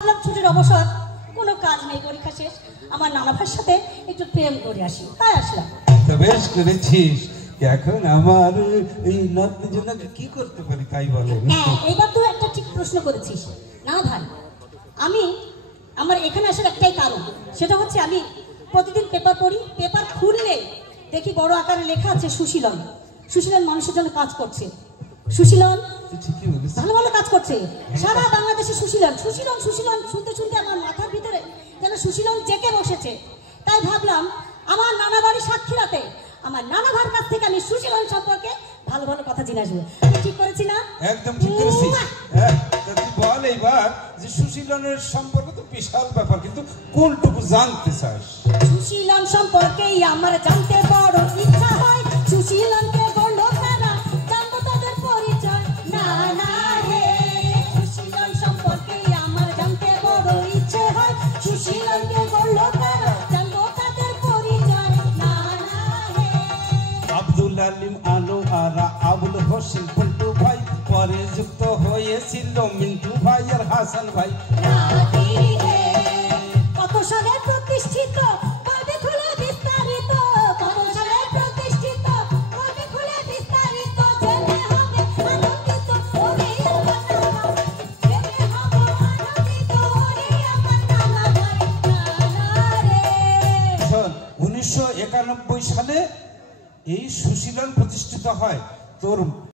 ছুটির অবসর, কোনো কাজ নেই, পরীক্ষা শেষ, আমার নানা ভাইয়ের সাথে একটু প্রেম করে আসি, তাই আসলাম। তো বেশ করেছিস। এখন আমার এই নাতনির জন্য কি করতে পারি তাই বলে। হ্যাঁ, এবার তুই একটা ঠিক প্রশ্ন করেছিস। না ভাই, আমার এখানে আসার একটাই কারণ, সেটা হচ্ছে আমি প্রতিদিন পেপার পড়ি, পেপার খুললে দেখি বড় আকারে লেখা আছে সুশীলন। সুশীলন মানুষের জন্য কাজ করছে, সুশীলন ভালো ভালো কাজ করছে সারা বাংলাদেশে। সুশীলন সুশীলন সুশীলন শুনতে শুনতে আমার মাথার ভিতরে যেন সুশীলন জেকে বসেছে। তাই ভাবলাম আমার নানা বাড়ি সাতক্ষীরাতে, আমার নানা ভাইয়ের কাছ থেকে আমি সুশীলন সম্পর্কে ভালো ভালো কথা জেনে আসবো। ঠিক করেছি না? একদম ঠিক করেছিস। তুই বল এইবার যে সুশীলনের সম্পর্কে তো বিশাল ব্যাপার, কিন্তু কোনটুকু জানতে চাস? সুশীলন সম্পর্কেই আমার জানতে বড় ইচ্ছা হয়। সুশীলনকে বললো কারা, জানবো তাদের পরিচয়। না না রে, সুশীলন সম্পর্কেই আমার জানতে বড় ইচ্ছে হয়। সুশীলনকে বললো কারা, জানবো তাদের পরিচয়। না না রে। আব্দুল আলিম আলো আরা আবুল হোসেন পল্টু ভাই, পরে যুক্ত হয়েছিল মিন্টু ভাই আর হাসান ভাই। কত সালে প্রতিষ্ঠিত, বলবে খুলে বিস্তারিত। কত সালে প্রতিষ্ঠিত, বলবে খুলে বিস্তারিত। জেনে হবে আনন্দিত, ওরে আমার নানা ভাই। জেনে হবে আনন্দিত, ওরে আমার নানা ভাই। নানা রে। 1991 সালে এই সুশীলন প্রতিষ্ঠিত হয়। তোর